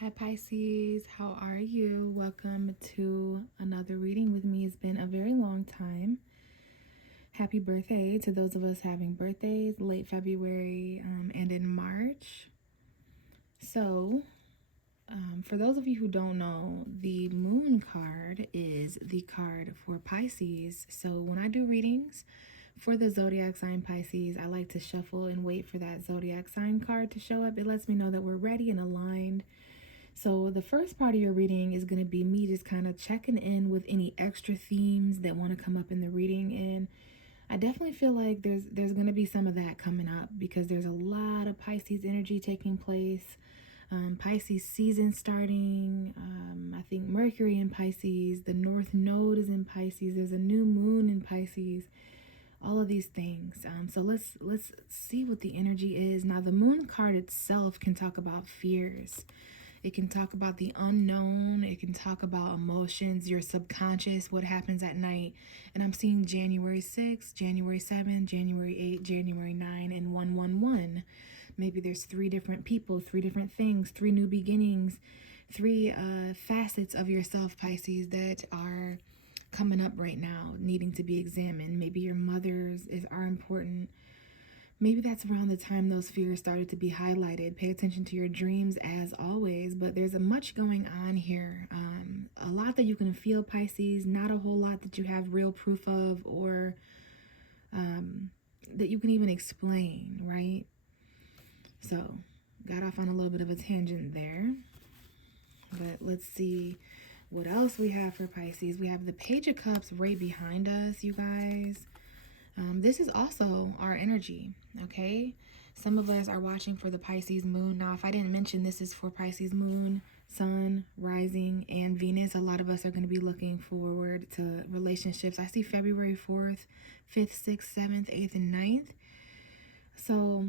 Hi Pisces, how are you? Welcome to another reading with me. It's been a very long time. Happy birthday to those of us having birthdays late February and in March. So, for those of you who don't know, the moon card is the card for Pisces. So, when I do readings for the zodiac sign Pisces, I like to shuffle and wait for that zodiac sign card to show up. It lets me know that we're ready and aligned. So the first part of your reading is going to be me just kind of checking in with any extra themes that want to come up in the reading, and I definitely feel like there's going to be some of that coming up because there's a lot of Pisces energy taking place. Pisces season starting. I think Mercury in Pisces, the North Node is in Pisces. There's a new moon in Pisces. All of these things. So let's see what the energy is now. The moon card itself can talk about fears. It can talk about the unknown. It can talk about emotions, your subconscious, what happens at night. And I'm seeing January 6th, January 7th, January 8th, January 9th, and 111. Maybe there's three different people, three different things, three new beginnings, three facets of yourself, Pisces, that are coming up right now, needing to be examined. Maybe your mother's are important. Maybe that's around the time those fears started to be highlighted. Pay attention to your dreams as always, but there's a much going on here. A lot that you can feel, Pisces, not a whole lot that you have real proof of or that you can even explain, right? So, got off on a little bit of a tangent there. But let's see what else we have for Pisces. We have the Page of Cups right behind us, you guys. This is also our energy, okay? Some of us are watching for the Pisces moon. Now, if I didn't mention this is for Pisces moon, sun, rising, and Venus, a lot of us are going to be looking forward to relationships. I see February 4th, 5th, 6th, 7th, 8th, and 9th. So,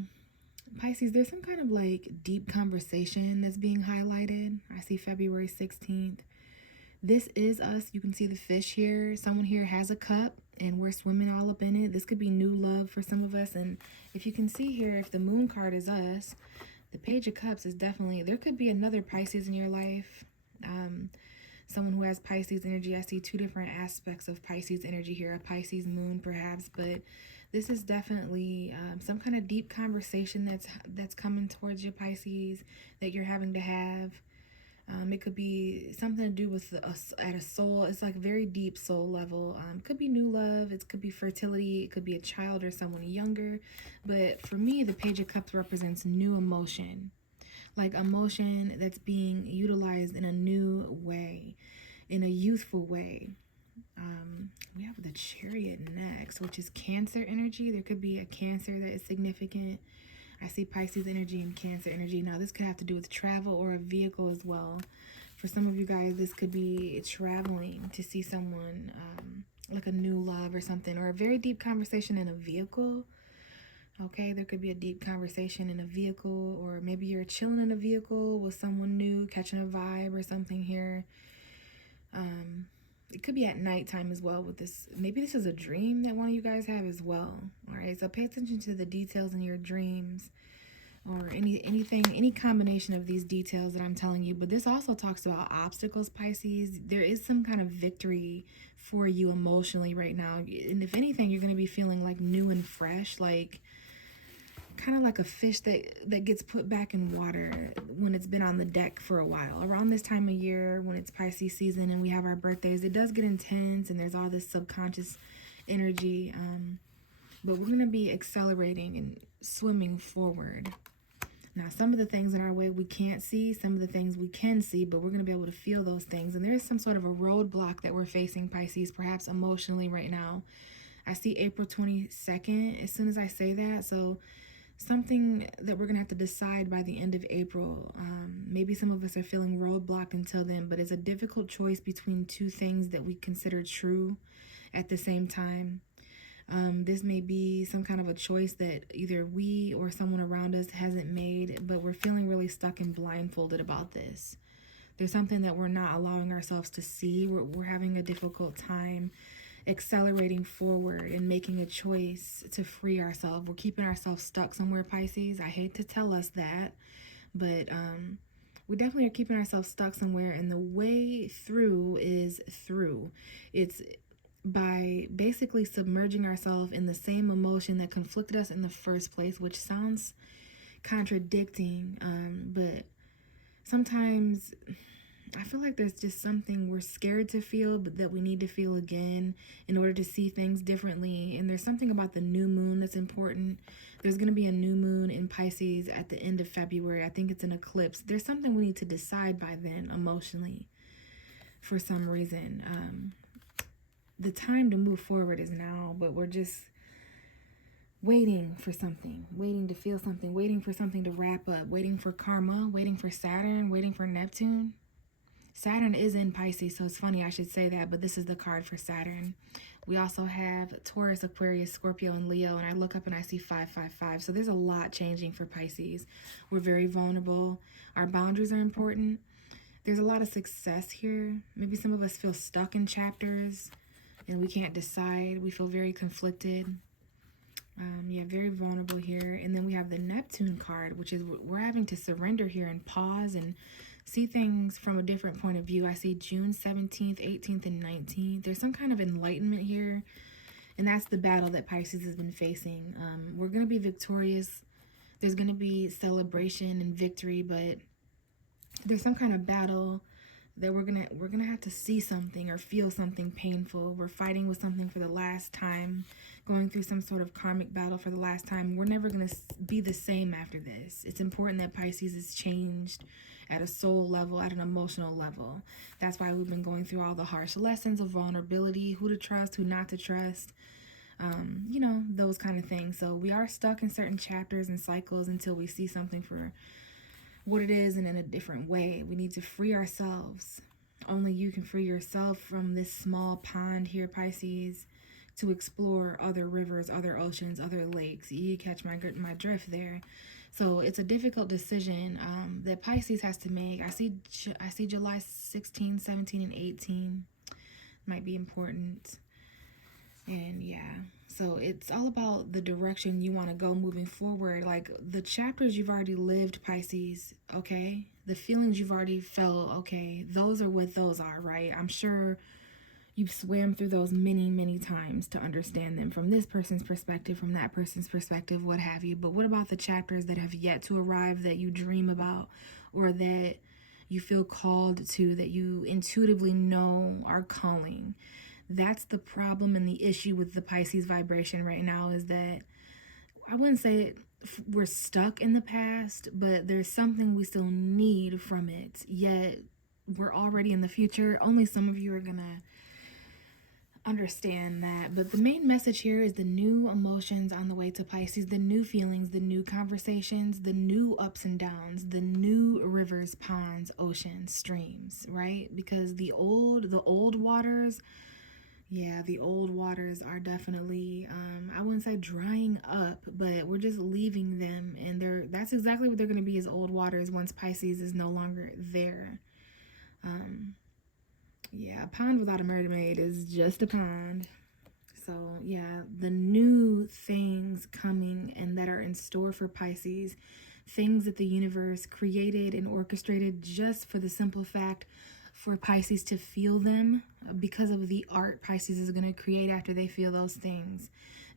Pisces, there's some kind of like deep conversation that's being highlighted. I see February 16th. This is us. You can see the fish here. Someone here has a cup and we're swimming all up in it. This could be new love for some of us. And if you can see here, if the moon card is us, the Page of Cups is definitely, there could be another Pisces in your life. Someone who has Pisces energy. I see two different aspects of Pisces energy here, a Pisces moon perhaps, but this is definitely some kind of deep conversation that's coming towards you, Pisces, that you're having to have. It could be something to do with at a soul. It's like very deep soul level. Could be new love. It could be fertility. It could be a child or someone younger. But for me, the Page of Cups represents new emotion. Like emotion that's being utilized in a new way, in a youthful way. We have the Chariot next, which is Cancer energy. There could be a Cancer that is significant. I see Pisces energy and Cancer energy. Now, this could have to do with travel or a vehicle as well. For some of you guys, this could be traveling to see someone, like a new love or something, or a very deep conversation in a vehicle. Okay, there could be a deep conversation in a vehicle, or maybe you're chilling in a vehicle with someone new, catching a vibe or something here. It could be at nighttime as well with this. Maybe this is a dream that one of you guys have as well. All right, so pay attention to the details in your dreams or any combination of these details that I'm telling you. But this also talks about obstacles, Pisces. There is some kind of victory for you emotionally right now. And if anything, you're going to be feeling like new and fresh, like kind of like a fish that gets put back in water when it's been on the deck for a while. Around this time of year, when it's Pisces season and we have our birthdays, it does get intense and there's all this subconscious energy. But we're going to be accelerating and swimming forward. Now, some of the things in our way we can't see, some of the things we can see, but we're going to be able to feel those things. And there is some sort of a roadblock that we're facing, Pisces, perhaps emotionally right now. I see April 22nd as soon as I say that. So something that we're going to have to decide by the end of April. Maybe some of us are feeling roadblocked until then, but it's a difficult choice between two things that we consider true at the same time. This may be some kind of a choice that either we or someone around us hasn't made, but we're feeling really stuck and blindfolded about this. There's something that we're not allowing ourselves to see. We're having a difficult time accelerating forward and making a choice to free ourselves. We're keeping ourselves stuck somewhere, Pisces. I hate to tell us that, but we definitely are keeping ourselves stuck somewhere, and the way through is through. It's by basically submerging ourselves in the same emotion that conflicted us in the first place, which sounds contradicting, but sometimes I feel like there's just something we're scared to feel, but that we need to feel again in order to see things differently. And there's something about the new moon that's important. There's going to be a new moon in Pisces at the end of February. I think it's an eclipse. There's something we need to decide by then emotionally for some reason. The time to move forward is now, but we're just waiting for something, waiting to feel something, waiting for something to wrap up, waiting for karma, waiting for Saturn, waiting for Neptune. Saturn is in Pisces, so it's funny I should say that, but this is the card for Saturn. We also have Taurus, Aquarius, Scorpio, and Leo, and I look up and I see 555. So there's a lot changing for Pisces. We're very vulnerable. Our boundaries are important. There's a lot of success here. Maybe some of us feel stuck in chapters and we can't decide. We feel very conflicted. Yeah, very vulnerable here. And then we have the Neptune card, which is we're having to surrender here and pause and see things from a different point of view. I see June 17th, 18th, and 19th. There's some kind of enlightenment here, and that's the battle that Pisces has been facing. We're going to be victorious. There's going to be celebration and victory, but there's some kind of battle that we're gonna have to see something or feel something painful. We're fighting with something for the last time, going through some sort of karmic battle for the last time. We're never gonna be the same after this. It's important that Pisces is changed at a soul level, at an emotional level. That's why we've been going through all the harsh lessons of vulnerability, who to trust, who not to trust, you know, those kind of things. So we are stuck in certain chapters and cycles until we see something for what it is and in a different way. We need to free ourselves. Only you can free yourself from this small pond here, Pisces, to explore other rivers, other oceans, other lakes. You catch my drift there. So it's a difficult decision that Pisces has to make. I see July 16, 17, and 18 might be important. And yeah, so it's all about the direction you want to go moving forward. Like the chapters you've already lived, Pisces, okay? The feelings you've already felt, okay? Those are what those are, right? I'm sure you've swam through those many, many times to understand them from this person's perspective, from that person's perspective, what have you. But what about the chapters that have yet to arrive that you dream about or that you feel called to, that you intuitively know are calling? That's the problem and the issue with the Pisces vibration right now, is that I wouldn't say we're stuck in the past, but there's something we still need from it, yet we're already in the future. Only some of you are gonna understand that. But the main message here is the new emotions on the way to Pisces, the new feelings, the new conversations, the new ups and downs, the new rivers, ponds, oceans, streams, right? Because the old waters, yeah, the old waters are definitely, I wouldn't say drying up, but we're just leaving them. And that's exactly what they're going to be, as old waters once Pisces is no longer there. Yeah, a pond without a mermaid is just a pond. So yeah, the new things coming and that are in store for Pisces, things that the universe created and orchestrated just for the simple fact for Pisces to feel them, because of the art Pisces is going to create after they feel those things,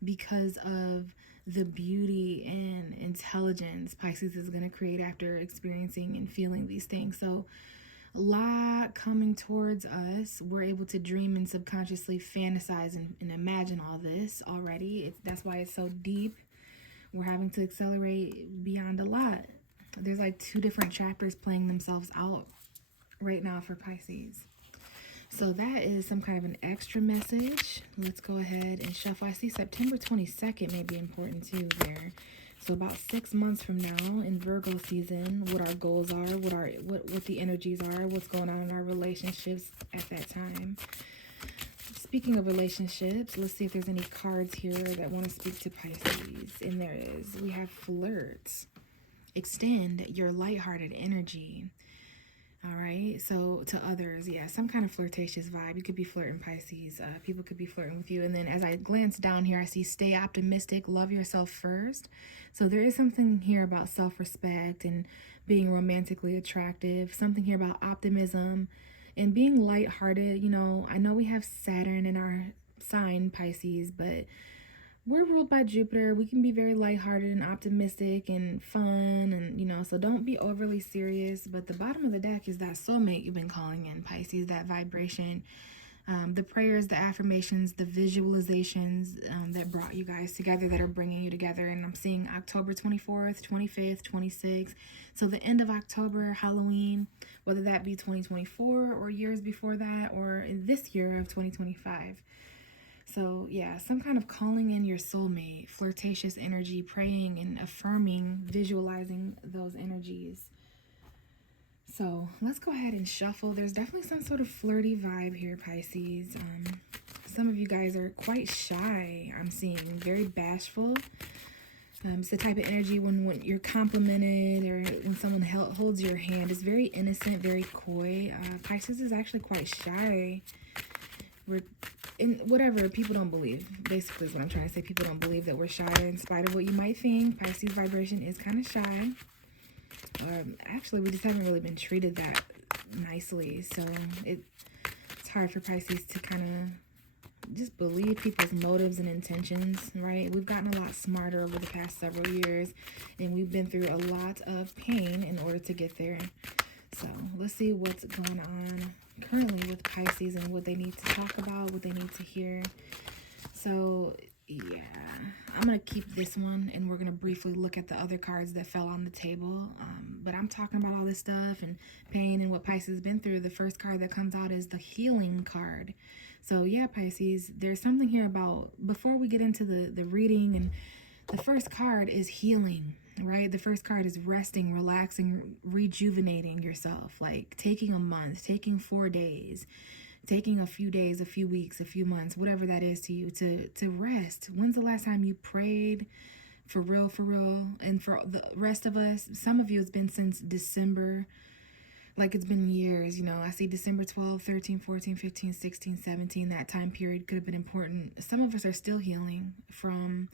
because of the beauty and intelligence Pisces is going to create after experiencing and feeling these things. So a lot coming towards us. We're able to dream and subconsciously fantasize and imagine all this already. That's why it's so deep. We're having to accelerate beyond a lot. There's like 2 different chapters playing themselves out right now for Pisces. So that is some kind of an extra message. Let's go ahead and shuffle. I see September 22nd may be important too there. So about 6 months from now in Virgo season, what our goals are, what the energies are, what's going on in our relationships at that time. Speaking of relationships, let's see if there's any cards here that want to speak to Pisces. And there is. We have flirt. Extend your lighthearted energy. All right, so to others, yeah, some kind of flirtatious vibe. You could be flirting, Pisces. People could be flirting with you. And then as I glance down here, I see stay optimistic, love yourself first. So there is something here about self-respect and being romantically attractive. Something here about optimism and being lighthearted. You know, I know we have Saturn in our sign, Pisces, but we're ruled by Jupiter. We can be very lighthearted and optimistic and fun, and you know, so don't be overly serious. But the bottom of the deck is that soulmate you've been calling in, Pisces, that vibration. The prayers, the affirmations, the visualizations that brought you guys together, that are bringing you together. And I'm seeing October 24th, 25th, 26th. So the end of October, Halloween, whether that be 2024 or years before that, or in this year of 2025. So yeah, some kind of calling in your soulmate, flirtatious energy, praying and affirming, visualizing those energies. So let's go ahead and shuffle. There's definitely some sort of flirty vibe here, Pisces. Some of you guys are quite shy, I'm seeing, very bashful. It's the type of energy when you're complimented or when someone holds your hand. It's very innocent, very coy. Pisces is actually quite shy. We're in whatever people don't believe, basically is what I'm trying to say. People don't believe that we're shy in spite of what you might think. Pisces vibration is kind of shy. Actually, we just haven't really been treated that nicely, so it's hard for Pisces to kind of just believe people's motives and intentions, right? We've gotten a lot smarter over the past several years, and we've been through a lot of pain in order to get there. So let's see what's going on currently with Pisces and what they need to talk about, what they need to hear. So yeah, I'm going to keep this one, and we're going to briefly look at the other cards that fell on the table. But I'm talking about all this stuff and pain and what Pisces has been through. The first card that comes out is the healing card. So yeah, Pisces, there's something here about, before we get into the reading, and the first card is healing, right? The first card is resting, relaxing, rejuvenating yourself, like taking a month, taking 4 days, taking a few days, a few weeks, a few months, whatever that is to you, to rest. When's the last time you prayed for real, for real? And for the rest of us, some of you, it's been since December. Like, it's been years, you know. I see December 12, 13, 14, 15, 16, 17. That time period could have been important. Some of us are still healing from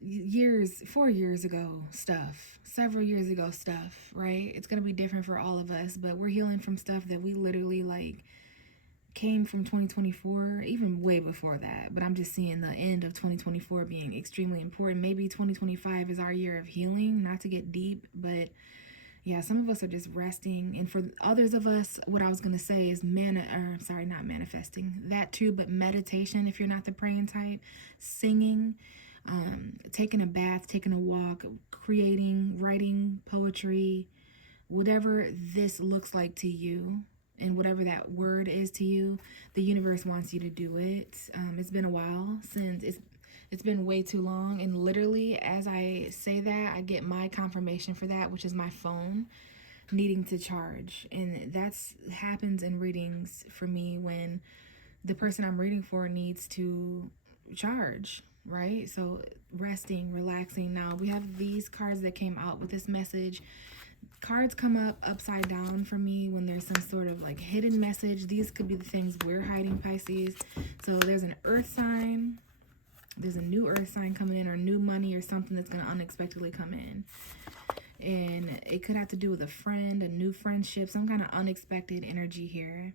years, 4 years ago stuff, several years ago stuff, right? It's going to be different for all of us, but we're healing from stuff that we literally, like, came from 2024, even way before that. But I'm just seeing the end of 2024 being extremely important. Maybe 2025 is our year of healing, not to get deep, but yeah, some of us are just resting. And for others of us, what I was going to say is not manifesting, that too, but meditation, if you're not the praying type, singing, taking a bath, taking a walk, creating, writing poetry, whatever this looks like to you, and whatever that word is to you, the universe wants you to do it. It's been a while since it's been way too long, and literally as I say that, I get my confirmation for that, which is my phone needing to charge. And that's happens in readings for me when the person I'm reading for needs to charge, right? So resting, relaxing. Now we have these cards that came out with this message. Cards come up upside down for me when there's some sort of like hidden message. These could be the things we're hiding, Pisces. So there's an earth sign. There's a new earth sign coming in, or new money, or something that's going to unexpectedly come in. And it could have to do with a friend, a new friendship, some kind of unexpected energy here.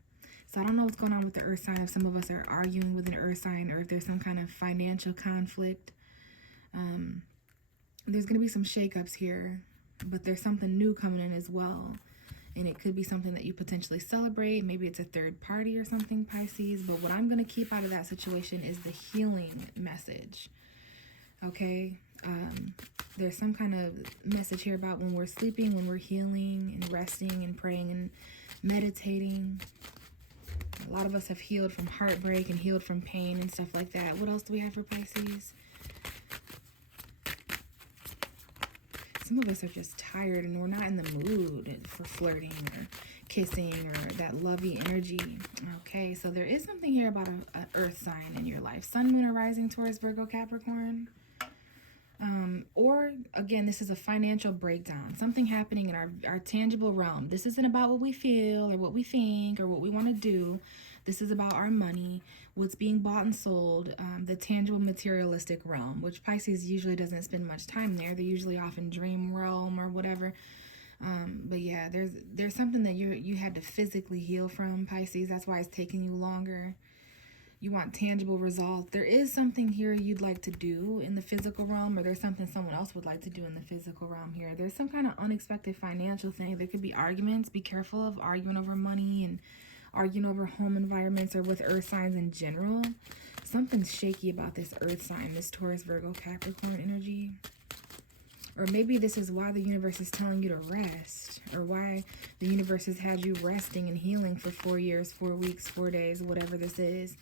So I don't know what's going on with the earth sign, if some of us are arguing with an earth sign, or if there's some kind of financial conflict. There's going to be some shakeups here, but there's something new coming in as well. And it could be something that you potentially celebrate. Maybe it's a third party or something, Pisces. But what I'm going to keep out of that situation is the healing message. Okay? There's some kind of message here about when we're sleeping, when we're healing and resting and praying and meditating. A lot of us have healed from heartbreak and healed from pain and stuff like that. What else do we have for Pisces? Some of us are just tired and we're not in the mood for flirting or kissing or that lovey energy. Okay, so there is something here about an earth sign in your life. Sun, Moon, or Rising, Taurus, Virgo, Capricorn. Or, again, this is a financial breakdown. Something happening in our tangible realm. This isn't about what we feel or what we think or what we want to do. This is about our money, what's being bought and sold, the tangible materialistic realm, which Pisces usually doesn't spend much time there. They're usually off in dream realm or whatever. But yeah, there's something that you had to physically heal from, Pisces. That's why it's taking you longer. You want tangible results. There is something here you'd like to do in the physical realm, or there's something someone else would like to do in the physical realm here. There's some kind of unexpected financial thing. There could be arguments. Be careful of arguing over money and arguing over home environments or with earth signs in general. Something's shaky about this earth sign, this Taurus, Virgo, Capricorn energy. Or maybe this is why the universe is telling you to rest, or why the universe has had you resting and healing for 4 years, 4 weeks, 4 days, whatever this is.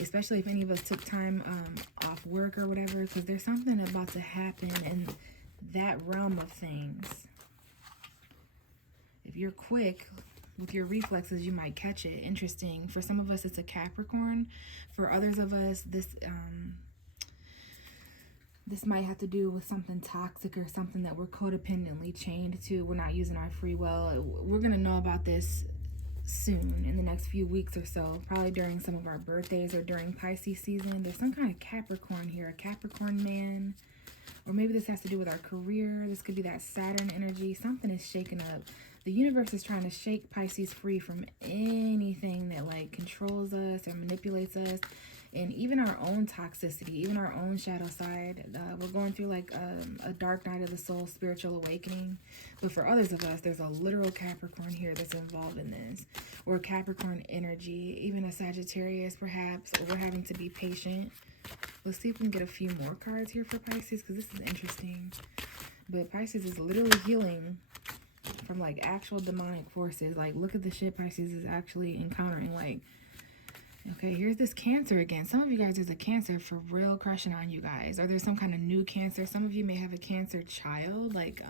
Especially if any of us took time off work or whatever, because there's something about to happen in that realm of things. If you're quick with your reflexes, you might catch it. Interesting. For some of us, it's a Capricorn. For others of us, this might have to do with something toxic or something that we're codependently chained to. We're not using our free will. We're going to know about this soon, in the next few weeks or so, probably during some of our birthdays or during Pisces season. There's some kind of Capricorn here, a Capricorn man. Or maybe this has to do with our career. This could be that Saturn energy. Something is shaking up. The universe is trying to shake Pisces free from anything that like controls us or manipulates us. And even our own toxicity, even our own shadow side. We're going through like a dark night of the soul, spiritual awakening. But for others of us, there's a literal Capricorn here that's involved in this. Or Capricorn energy, even a Sagittarius perhaps. Or we're having to be patient. Let's see if we can get a few more cards here for Pisces, because this is interesting. But Pisces is literally healing from like actual demonic forces. Like, look at the shit Pisces is actually encountering. Like, okay, here's this Cancer again. Some of you guys, there's a Cancer for real crushing on you guys. Or there's some kind of new Cancer. Some of you may have a Cancer child, like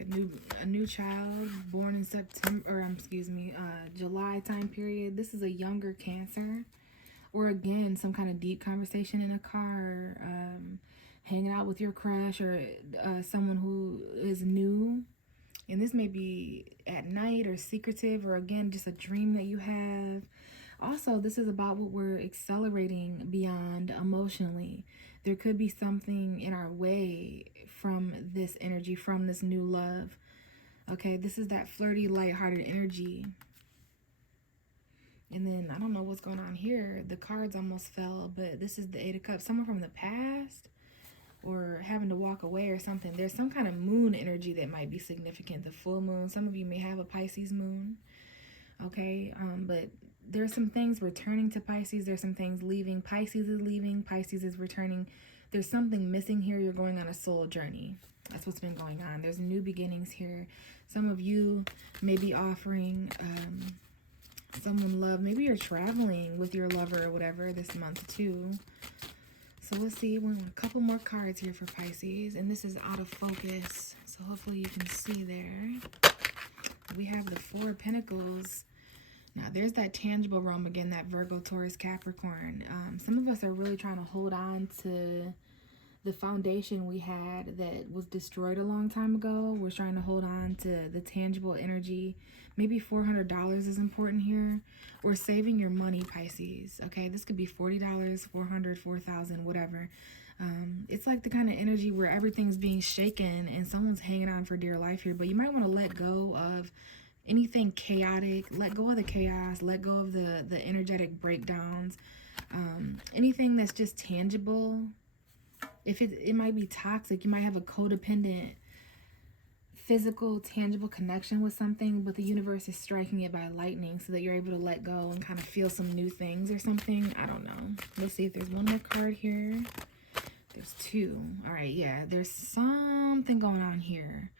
a new child born in September, or July time period. This is a younger Cancer. Or again, some kind of deep conversation in a car, hanging out with your crush, or someone who is new. And this may be at night or secretive, or again, just a dream that you have. Also, this is about what we're accelerating beyond emotionally. There could be something in our way from this energy, from this new love. Okay, this is that flirty, lighthearted energy. And then, I don't know what's going on here. The cards almost fell, but this is the Eight of Cups. Someone from the past, or having to walk away or something. There's some kind of moon energy that might be significant. The full moon. Some of you may have a Pisces moon. Okay, but there's some things returning to Pisces. There's some things leaving. Pisces is leaving. Pisces is returning. There's something missing here. You're going on a soul journey. That's what's been going on. There's new beginnings here. Some of you may be offering someone love. Maybe you're traveling with your lover or whatever this month too. So let's see, we want a couple more cards here for Pisces, and this is out of focus, so hopefully you can see there. We have the Four of Pentacles. Now there's that tangible realm again, that Virgo, Taurus, Capricorn. Some of us are really trying to hold on to the foundation we had that was destroyed a long time ago. We're trying to hold on to the tangible energy. Maybe $400 is important here. Or saving your money, Pisces. Okay, this could be $40, $400, $4,000, whatever. It's like the kind of energy where everything's being shaken and someone's hanging on for dear life here. But you might want to let go of anything chaotic. Let go of the chaos. Let go of the energetic breakdowns. Anything that's just tangible. If it might be toxic, you might have a codependent, physical, tangible connection with something, but the universe is striking it by lightning so that you're able to let go and kind of feel some new things or something. I don't know. Let's see if there's one more card here. There's two. All right, yeah, there's something going on here.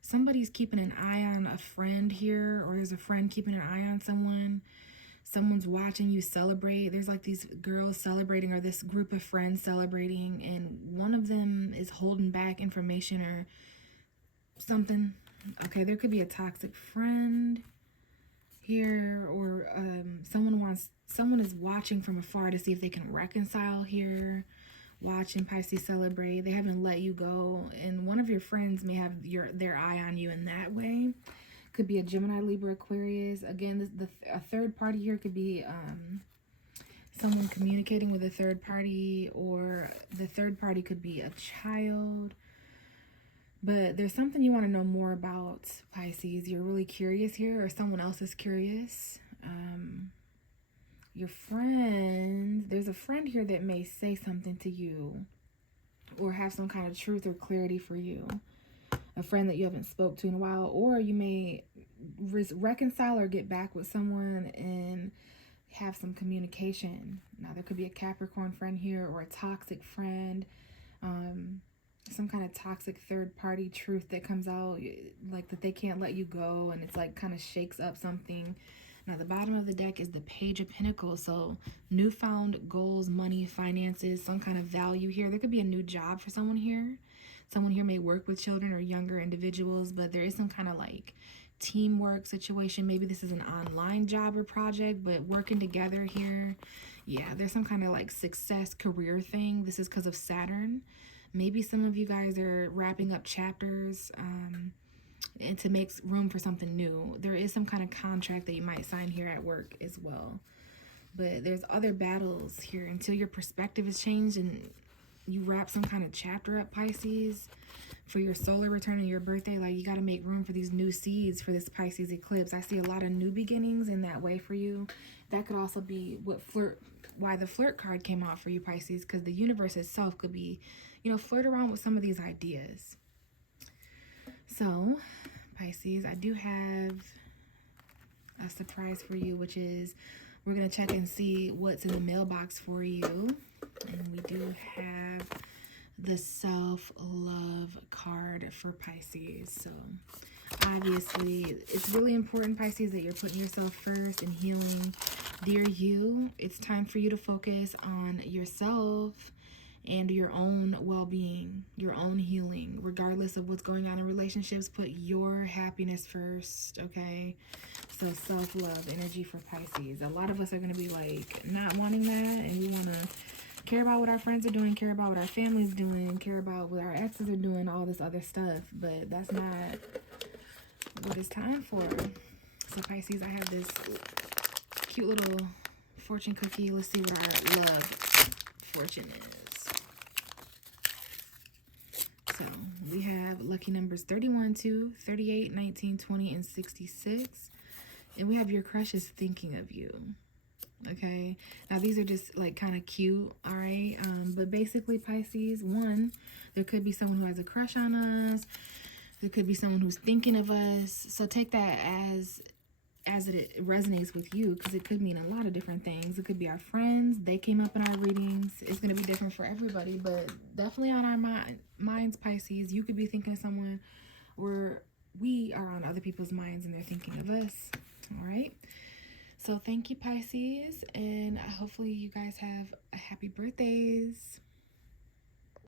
Somebody's keeping an eye on a friend here, or there's a friend keeping an eye on someone. Someone's watching you celebrate. There's like these girls celebrating, or this group of friends celebrating, and one of them is holding back information or something. Okay, there could be a toxic friend here, or someone is watching from afar to see if they can reconcile here. Watching Pisces celebrate. They haven't let you go, and one of your friends may have their eye on you in that way. Could be a Gemini, Libra, Aquarius. Again, a third party here could be someone communicating with a third party, or the third party could be a child. But there's something you want to know more about, Pisces. You're really curious here, or someone else is curious. Your friend, there's a friend here that may say something to you or have some kind of truth or clarity for you. A friend that you haven't spoke to in a while, or you may reconcile or get back with someone and have some communication. Now, there could be a Capricorn friend here or a toxic friend. Some kind of toxic third party truth that comes out, like that they can't let you go, and it's like kind of shakes up something. Now, the bottom of the deck is the Page of Pentacles. So newfound goals, money, finances, some kind of value here. There could be a new job for someone here. Someone here may work with children or younger individuals, but there is some kind of like teamwork situation. Maybe this is an online job or project, but working together here. Yeah, there's some kind of like success career thing. This is because of Saturn. Maybe some of you guys are wrapping up chapters and to make room for something new. There is some kind of contract that you might sign here at work as well. But there's other battles here until your perspective is changed and you wrap some kind of chapter up, Pisces, for your solar return and your birthday. Like, you got to make room for these new seeds for this Pisces eclipse. I see a lot of new beginnings in that way for you. That could also be why the flirt card came out for you, Pisces, because the universe itself could be, flirt around with some of these ideas. So, Pisces, I do have a surprise for you, which is we're going to check and see what's in the mailbox for you. And we do have the self-love card for Pisces. So, obviously, it's really important, Pisces, that you're putting yourself first and healing. Dear you, it's time for you to focus on yourself and your own well-being, your own healing. Regardless of what's going on in relationships, put your happiness first, okay? So self-love energy for Pisces. A lot of us are going to be like not wanting that, and we want to care about what our friends are doing, care about what our family's doing, care about what our exes are doing, all this other stuff. But that's not what it's time for. So Pisces, I have this cute little fortune cookie. Let's see what our love fortune is. So we have lucky numbers 31, 2, 38, 19, 20, and 66. And we have your crush is thinking of you. Okay. Now these are just like kind of cute. All right. But basically, Pisces, one, there could be someone who has a crush on us. There could be someone who's thinking of us. So take that as it resonates with you, because it could mean a lot of different things. It could be our friends. They came up in our readings. It's going to be different for everybody, but definitely on our minds, Pisces. You could be thinking of someone, where we are on other people's minds and they're thinking of us. All right. So thank you, Pisces, and hopefully you guys have a happy birthdays.